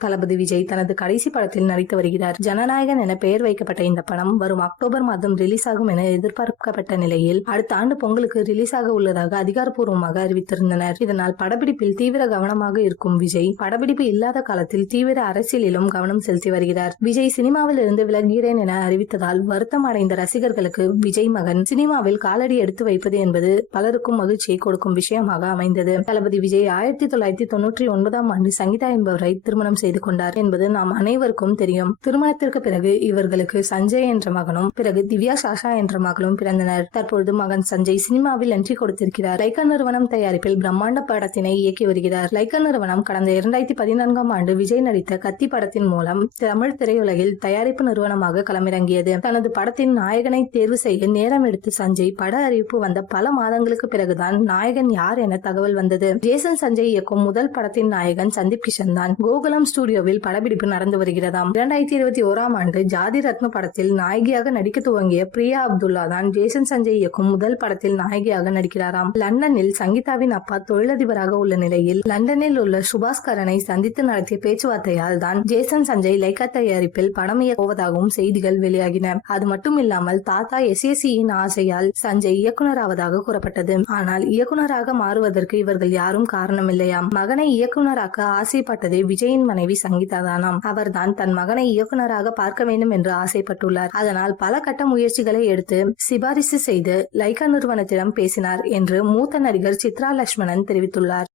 தளபதி விஜய் தனது கடைசி படத்தில் நடித்து வருகிறார். ஜனநாயகன் என பெயர் வைக்கப்பட்ட இந்த படம் வரும் அக்டோபர் மாதம் ரிலீஸ் ஆகும் என எதிர்பார்க்கப்பட்ட நிலையில் அடுத்த ஆண்டு பொங்கலுக்கு ரிலீஸ் ஆக உள்ளதாக அதிகாரப்பூர்வமாக அறிவித்திருந்தனர். இதனால் படப்பிடிப்பில் தீவிர கவனமாக இருக்கும் விஜய் படப்பிடிப்பு இல்லாத காலத்தில் தீவிர அரசியலிலும் கவனம் செலுத்தி வருகிறார். விஜய் சினிமாவில் இருந்து விலகிறேன் என அறிவித்ததால் வருத்தம் அடைந்த ரசிகர்களுக்கு விஜய் மகன் சினிமாவில் காலடி எடுத்து வைப்பது என்பது பலருக்கும் மகிழ்ச்சியை கொடுக்கும் விஷயமாக அமைந்தது. தளபதி விஜய் ஆயிரத்தி தொள்ளாயிரத்தி தொன்னூற்றி ஒன்பதாம் ஆண்டு சங்கீதா என்பவரை திருமணம் செய்து கொண்டார் என்பது நாம் அனைவருக்கும் தெரியும். திருமணத்திற்கு பிறகு இவர்களுக்கு சஞ்சய் என்ற மகனும் பிறகு திவ்யா சாஷா என்ற மகளும் பிறந்தனர். தற்பொழுது மகன் சஞ்சய் சினிமாவில் என்ட்ரி கொடுத்திருக்கிறார். லைக்கா நிறுவனம் தயாரிப்பில் பிரம்மாண்ட படத்தினை இயக்கி வருகிறார். லைக்கா நிறுவனம் கடந்த இரண்டாயிரத்தி பதினான்காம் ஆண்டு விஜய் நடித்த கத்தி படத்தின் மூலம் தமிழ் திரையுலகில் தயாரிப்பு நிறுவனமாக களமிறங்கியது. தனது படத்தின் நாயகனை தேர்வு செய்ய நேரம் எடுத்து சஞ்சய் பட அறிவிப்பு வந்த பல மாதங்களுக்கு பிறகுதான் நாயகன் யார் என தகவல் வந்தது. ஜேசன் சஞ்சய் இயக்கும் முதல் படத்தின் நாயகன் சந்தீப் கிஷன் தான். கோகுலம் ஸ்டுடியோவில் படப்பிடிப்பு நடந்து வருகிறதாம். இரண்டாயிரத்தி இருபத்தி ஓராம் ஆண்டு ஜாதி ரத்ன படத்தில் நாயகியாக நடிக்க துவங்கிய பிரியா அப்துல்லா தான் ஜேசன் சஞ்சய் இயக்கும் முதல் படத்தில் நாயகியாக நடிக்கிறாராம். லண்டனில் சங்கீதாவின் அப்பா தொழிலதிபராக உள்ள நிலையில் லண்டனில் உள்ள சுபாஸ்கரனை சந்தித்து நடத்திய பேச்சுவார்த்தையால் தான் ஜேசன் சஞ்சய் லைக்கா தயாரிப்பில் படம் போவதாகவும் செய்திகள் வெளியாகின. அது மட்டும் இல்லாமல் தாத்தா எஸ்எஸ்சியின் ஆசையால் சஞ்சய் இயக்குனராவதாக கூறப்பட்டது. ஆனால் இயக்குனராக மாறுவதற்கு இவர்கள் யாரும் காரணமில்லையாம். மகனை இயக்குநராக ஆசைப்பட்டதே விஜயின் மனைவி சங்கீதா தானாம். அவர்தான் தன் மகனை இயக்குனராக பார்க்க வேண்டும் என்று ஆசைப்பட்டுள்ளார். அதனால் பல கட்ட முயற்சிகளை எடுத்து சிபாரிசு செய்து லைகா நிறுவனத்திடம் பேசினார் என்று மூத்த நடிகர் சித்ரா லட்சுமணன் தெரிவித்துள்ளார்.